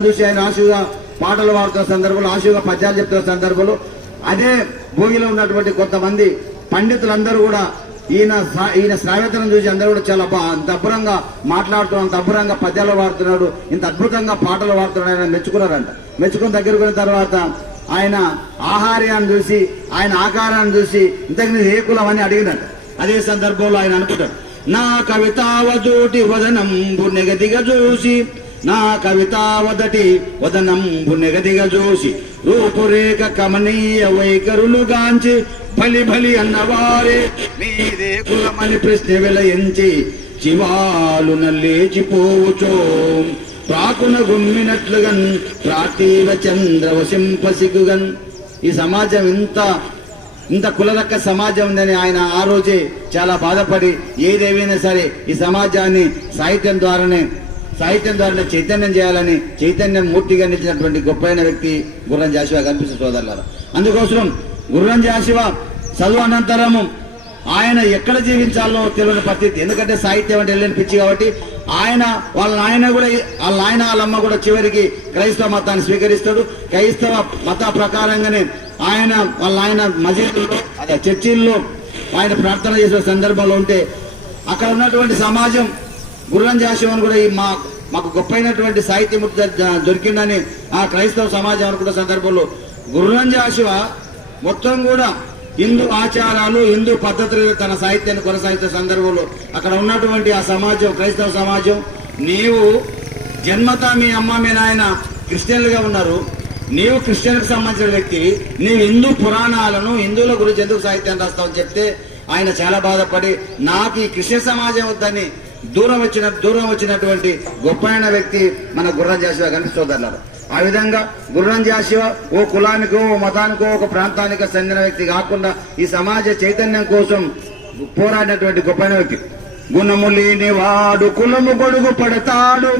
చూసి ఆయన ఆశుగా పాటలు పాడుతున్న సందర్భంలో ఆశుగా పద్యాలు చెప్తున్న సందర్భంలో అదే భూమిలో ఉన్నటువంటి కొంతమంది పండితులందరూ కూడా ఈయన ఈయన శ్రావ్యతను చూసి అందరూ కూడా చాలా బా- అంత అబ్బురంగా మాట్లాడుతున్నాడు అంత అబ్బురంగా పద్యాలు పాడుతున్నాడు ఇంత అద్భుతంగా పాటలు పాడుతున్నాడు ఆయన మెచ్చుకున్నారంట. మెచ్చుకున్న దగ్గరకు వెళ్ళిన తర్వాత ఆయన ఆహార్యాన్ని చూసి ఆయన ఆకారాన్ని చూసి ఇంతకు నీ ఏ కులం అని అడిగినట్ట అదే సందర్భంలో ఆయన అనుకుంటాడు నా కవితావజోటి వదనంబు నెగదిగా చూసి నా కవితావదటి వదనంబు నెగదిగా జోసి రూపురేఖ కమనీయ వైఖరులు గాంచి బలి బలి అన్నవారే మీదే కులమని ప్రశ్న వెలయించి చివాలు నల్లేచిపోవుచో. ప్రాకున గుమ్మినట్లుగన్ ప్రాతీవ చంద్రవశింపసిగుగన్ ఈ సమాజం ఇంత ఇంత కులలక్క సమాజం ఉందని ఆయన ఆ రోజే చాలా బాధపడి ఏదేమైనా సరే ఈ సమాజాన్ని సాహిత్యం ద్వారానే సాహిత్యం ద్వారా చైతన్యం చేయాలని చైతన్యం మూర్తిగా నిలిచినటువంటి గొప్పైన వ్యక్తి గుర్రం జాషివా కనిపిస్తుంది సోదరులారు. అందుకోసం గుర్రం జాషివా చదువు అనంతరము ఆయన ఎక్కడ జీవించాలో తెలియని పరిస్థితి. ఎందుకంటే సాహిత్యం అంటే వెళ్ళని పిచ్చి కాబట్టి ఆయన వాళ్ళ నాయన కూడా వాళ్ళ నాయన వాళ్ళమ్మ కూడా చివరికి క్రైస్తవ మతాన్ని స్వీకరిస్తాడు. క్రైస్తవ మత ప్రకారంగానే ఆయన వాళ్ళ నాయన మసీదుల్లో చర్చిల్లో ఆయన ప్రార్థన చేసే సందర్భంలో ఉంటే అక్కడ ఉన్నటువంటి సమాజం గుర్రం జాషివన్ కూడా ఈ మా మాకు గొప్పైనటువంటి సాహిత్యం దొరికిందని ఆ క్రైస్తవ సమాజం అనుకున్న సందర్భంలో గుర్రం జాషివ మొత్తం కూడా హిందూ ఆచారాలు హిందూ పద్ధతులు తన సాహిత్యాన్ని కొనసాగిస్తున్న సందర్భంలో అక్కడ ఉన్నటువంటి ఆ సమాజం క్రైస్తవ సమాజం నీవు జన్మత మీ అమ్మ మీ నాయన క్రిస్టియన్లుగా ఉన్నారు. నీవు క్రిస్టియన్కి సంబంధించిన వ్యక్తి. నీవు హిందూ పురాణాలను హిందువుల గురించి ఎందుకు సాహిత్యాన్ని రాస్తావని చెప్తే ఆయన చాలా బాధపడి నాకు ఈ క్రిస్టియన్ సమాజం వద్దని దూరం వచ్చిన దూరం వచ్చినటువంటి గొప్పైన వ్యక్తి మన గుర్రం జాషివా కనిపిస్తోదన్నారు ఆ విధంగా గుర్రం జాషివా ఓ కులానికో ఓ మతానికో ఒక ప్రాంతానికో చెందిన వ్యక్తి కాకుండా ఈ సమాజ చైతన్యం కోసం పోరాడినటువంటి గొప్పైన వ్యక్తి. గుణము లేనివాడు కులము గొడుగు పడతాడు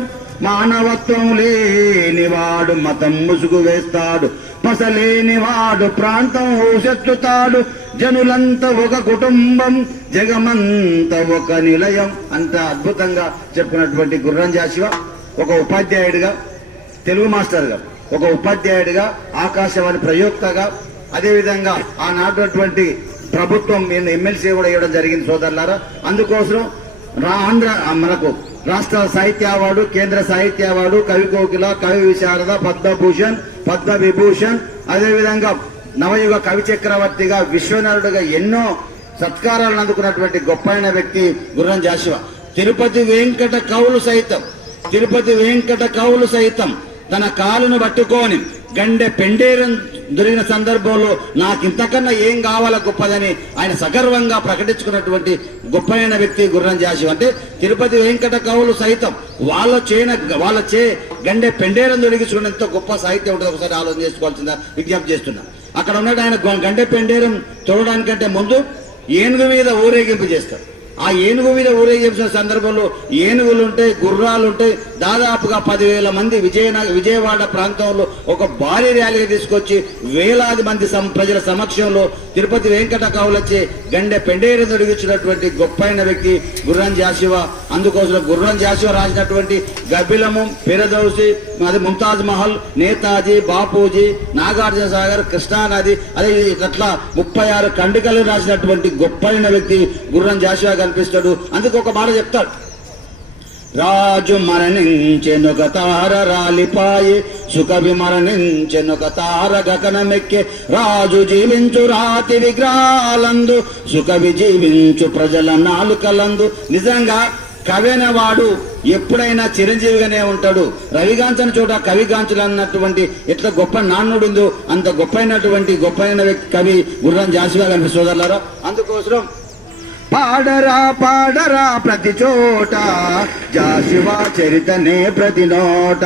మానవత్వం లేనివాడు మతం ముసుగు వేస్తాడు పసలేనివాడు ప్రాంతం ఊసెత్తుతాడు జనులంతా ఒక కుటుంబం జగమంత ఒక నిలయం అంత అద్భుతంగా చెప్పుకున్నటువంటి గుర్రం జాషివా ఒక ఉపాధ్యాయుడిగా తెలుగు మాస్టర్గా ఒక ఉపాధ్యాయుడిగా ఆకాశవాణి ప్రయోక్తగా అదేవిధంగా ఆనాటువంటి ప్రభుత్వం నేను ఎమ్మెల్సీ కూడా ఇవ్వడం జరిగింది సోదరులారా. అందుకోసం రా- ఆంధ్ర మనకు రాష్ట్ర సాహిత్య అవార్డు కేంద్ర సాహిత్య అవార్డు కవి కోకిల కవి విశారద పద్మభూషణ్ పద్మ విభూషణ్ అదేవిధంగా నవయుగ కవి చక్రవర్తిగా విశ్వనరుడుగా ఎన్నో సత్కారాలను అందుకున్నటువంటి గొప్పైన వ్యక్తి గుర్రం జాశివ తిరుపతి వెంకట కవులు సైతం తిరుపతి వెంకట కవులు సైతం తన కాలును పట్టుకొని గండె పెండేరం దొరికిన సందర్భంలో నాకు ఇంతకన్నా ఏం కావాలా గొప్పదని ఆయన సగర్వంగా ప్రకటించుకున్నటువంటి గొప్పైన వ్యక్తి గుర్రం జాషి అంటే తిరుపతి వెంకట కవులు సైతం వాళ్ళ చేన వాళ్ళ చే గండె పెండేరం దొరికించుకున్న ఎంత గొప్ప సాహిత్యం ఉంటుంది. ఒకసారి ఆలోచన చేసుకోవాల్సిందా విజ్ఞప్తి చేస్తున్నా. అక్కడ ఉన్నాడు ఆయన. గండె పెండేరం చూడడానికంటే ముందు ఏనుగు మీద ఊరేగింపు చేస్తారు. ఆ ఏనుగు మీద ఊరేగించిన సందర్భంలో ఏనుగులు ఉంటాయి గుర్రాలు ఉంటాయి దాదాపుగా పదివేల మంది విజయనగర విజయవాడ ప్రాంతంలో ఒక భారీ ర్యాలీగా తీసుకొచ్చి వేలాది మంది ప్రజల సమక్షంలో తిరుపతి వెంకట కావులచ్చే గండె పెండేరు తొడిగించినటువంటి గొప్పైన వ్యక్తి గుర్రం జాషివ అందుకోసం గుర్రం జాషివ రాసినటువంటి గబ్బిలము పిరదౌసి అది ముంతాజ్ మహల్ నేతాజీ బాపూజీ నాగార్జున సాగర్ కృష్ణానది అదే అట్లా ముప్పై ఆరు కండికలు రాసినటువంటి గొప్పైన వ్యక్తి గుర్రం జాషువా కనిపిస్తాడు. అందుకు ఒక మాట చెప్తాడు. రాజు మరణించెనుక తార రాలిపాయి సుకవి మరణించెనొక తార గగనమెక్కే. రాజు జీవించు రాతి విగ్రహాలందు సుఖవి జీవించు ప్రజల నాలుకలందు. నిజంగా కవి అనేవాడు ఎప్పుడైనా చిరంజీవిగానే ఉంటాడు. రవిగాంచన చోట కవిగాంచులు అన్నటువంటి ఎట్లా గొప్ప నాన్నుడుందో అంత గొప్పైనటువంటి గొప్పైన కవి గుర్రం జాసిగా కనిపి సోదరులారా? అందుకోసం పాడరా పాడరా ప్రతి చోట జాసివా చరితనే ప్రతి నోట.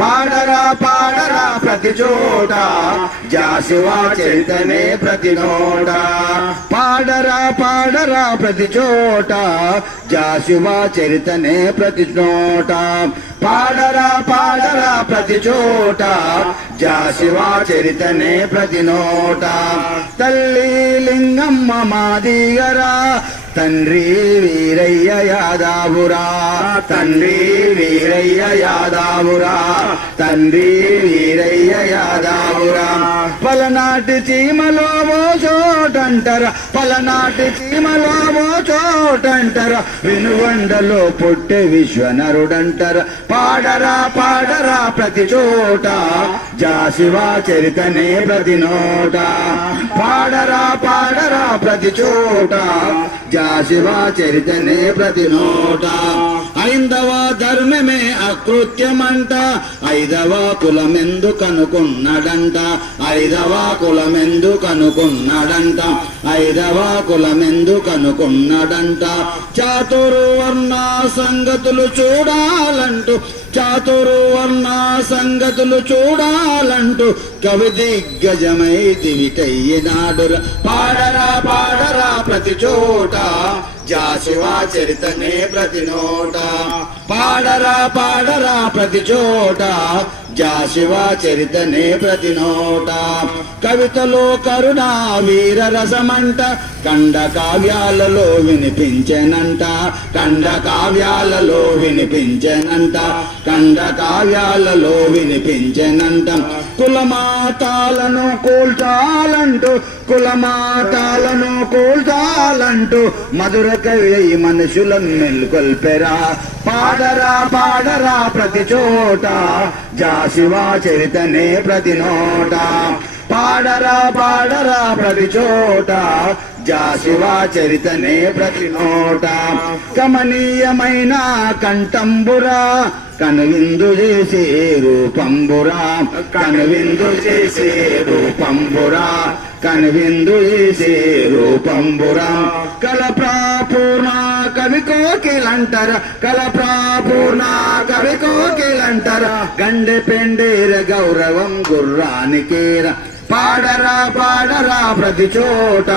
పాడరా పాడ ప్రతి చోట జాషువా చైతనే ప్రతి నోట. పాడరా పాడరా ప్రతి చోట జాషువా చరితనే ప్రతి నోట. పాడరా పాడరా ప్రతి చోట జాసివా చరితనే ప్రతి నోట. తల్లి లింగమ్మ మాదిగరా తండ్రి వీరయ్య యాదావురా. తండ్రి వీరయ్య యాదావురా. తండ్రి వీరయ్య యాదావురా. పలనాటి చీమలో ఓ చోటంటర. పలనాటి చీమలో ఓ చోటంటర. వినువండలో పుట్టే విశ్వనరుడంటర. పాడరా పాడరా ప్రతి చోట. జాశివా చరితనే ప్రతి నోట. పాడరా పాడరా ప్రతి చోట. జాశివా చరితనే ప్రతి నోట ఐందవ ధర్మమే అకృత్యమంట ఐదవ కులమెందు కనుకున్నాడంట ఐదవ కులమెందు కనుకున్నాడంట ఐదవ కులమెందు కనుకున్నాడంట. చాతుర్వర్ణ సంగతులు చూడాలంటూ చాతురు వర్ణ సంగతులు చూడాలంటూ కవి దిగ్గజమై దివిటయ్యనాడుర పాడరా పాడరా ప్రతి చోట జాశివా చరితనే ప్రతి నోట. పాడరా పాడరా ప్రతి చోట. జాశివా చరితనే ప్రతి నోట కవితలో కరుణా వీర రసమంట కండ కావ్యాలలో వినిపించెనంట. కండ కావ్యాలలో వినిపించెనంట కండ కావ్యాలలో వినిపించెనంట. కులమాతాలను కూల్చాలంటూ కులమాతాలను కూల్చాలంటూ మధుర కవి మనుషులను మెల్కొల్పెరా. పాడరా పాడరా ప్రతి చోట. జాశివా చరితనే ప్రతి నోట. పాడరా పాడరా ప్రతి చోట. జాశివా చరితనే ప్రతి నోట. కమనీయమైన కంఠంబురా కనువిందు చేసే రూపంబురా. కనువిందు చేసే రూపంబురా కనువిందు చేసే రూపంబురా. కలప్రాపూర్ణ కవి కోకిలంటర. కల ప్రాపూర్ణ కవి కోకిలంటర. గండె పెండేర గౌరవం గుర్రానికేర పాడరా పాడరా ప్రతి చోట.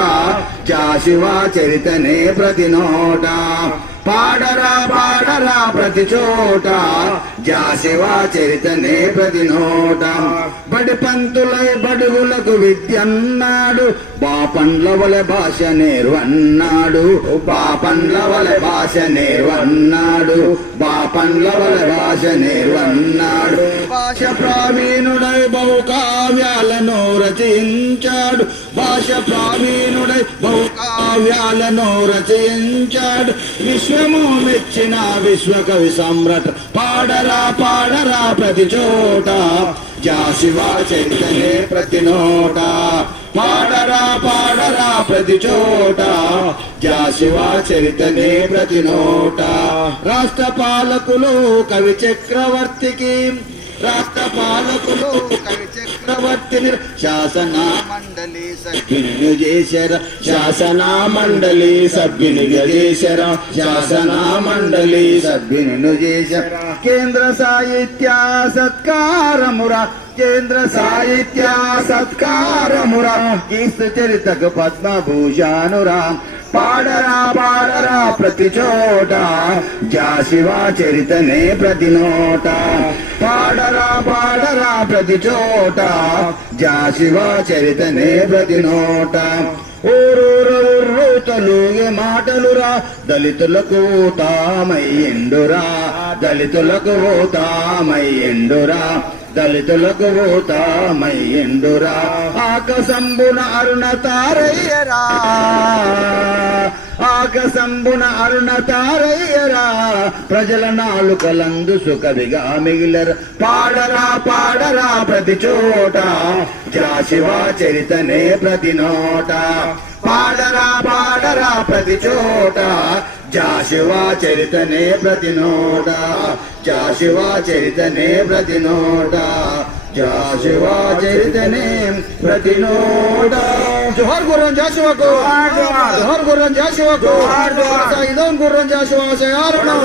చాశివా చరితనే ప్రతి నోట. పాడరా పాడరా ప్రతి చోట. జాశివా చరితనే ప్రతి నోట. బడి పంతులై బడుగులకు విద్యన్నాడు. బాపండ్ల వలె భాష నేర్వన్నాడు. బాపండ్ల వలె భాష నేర్వన్నాడు. బాపండ్ల వలె భాష నేర్వన్నాడు. భాష ప్రావీణుడై బహు కావ్యాలను రచించాడు. భాష ప్రావీణుడు బహు కావ్యాలను రచయించాడు విశ్వము మెచ్చిన విశ్వకవి సమ్రట్. పాడరా పాడరా ప్రతి చోట. జాశివా చైతన్య ప్రతి నోట. పాడరా పాడరా ప్రతి చోట. జాశివా చరితనే ప్రతి నోట. రాష్ట్ర పాలకులు కవి చక్రవర్తికి రాష్ట్ర పాలకులు కవి చక్రవర్తిని శాసన మండలి సభ్యుని చేశార? శాసన మండలి సభ్యుని చేశార? శాసన మండలి సభ్యుని చేశార? కేంద్ర సాహిత్య సత్కారమురా కేంద్ర సాహిత్య సత్కారమురా కీర్తి చరితకు పద్మభూషానురా పాడరా పాడరా ప్రతి చోట. జాశివా చరితనే ప్రతి నోట. పాడరా పాడరా ప్రతి చోట. జాశివా చరితనే ప్రతి నోట. ఊరూరు తలుగే మాటలురా? దళితులకు తామయ్యండురా దళితులకు తామయ్యండురా దళితులకు తామయ్యండురా ఆకసంబున అరుణ తారయ్యరా. ఆకసంబున అరుణ తారయ్యరా. ప్రజల నాలుకలందు సుఖవిగా మిగిలర. పాడరా పాడరా ప్రతి చోట. జాశివా చరితనే ప్రతి నోట. పాడరా పాడరా ప్రతి చోట. జాశివా చరితనే ప్రతి నోట. చరితనే ప్రతి నోట. జాశివా చరితనే ప్రతి నోట. జోహర్ గుర్రం జాషువాకు జోహర్ గుర్రం జాషువాకు కొనసాగిద్దాం గుర్రం ఆశయాలను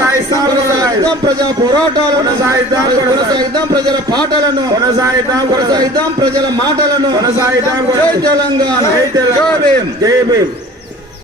కొనసాగిద్దాం ప్రజా పోరాటాలను. కొనసాగిద్దాం ప్రజల పాటలను. కొనసాగిద్దాం కొనసాగిద్దాం ప్రజల మాటలను. కొనసాగిద్దాం జై తెలంగాణ. జై భీమ్. జై భీమ్.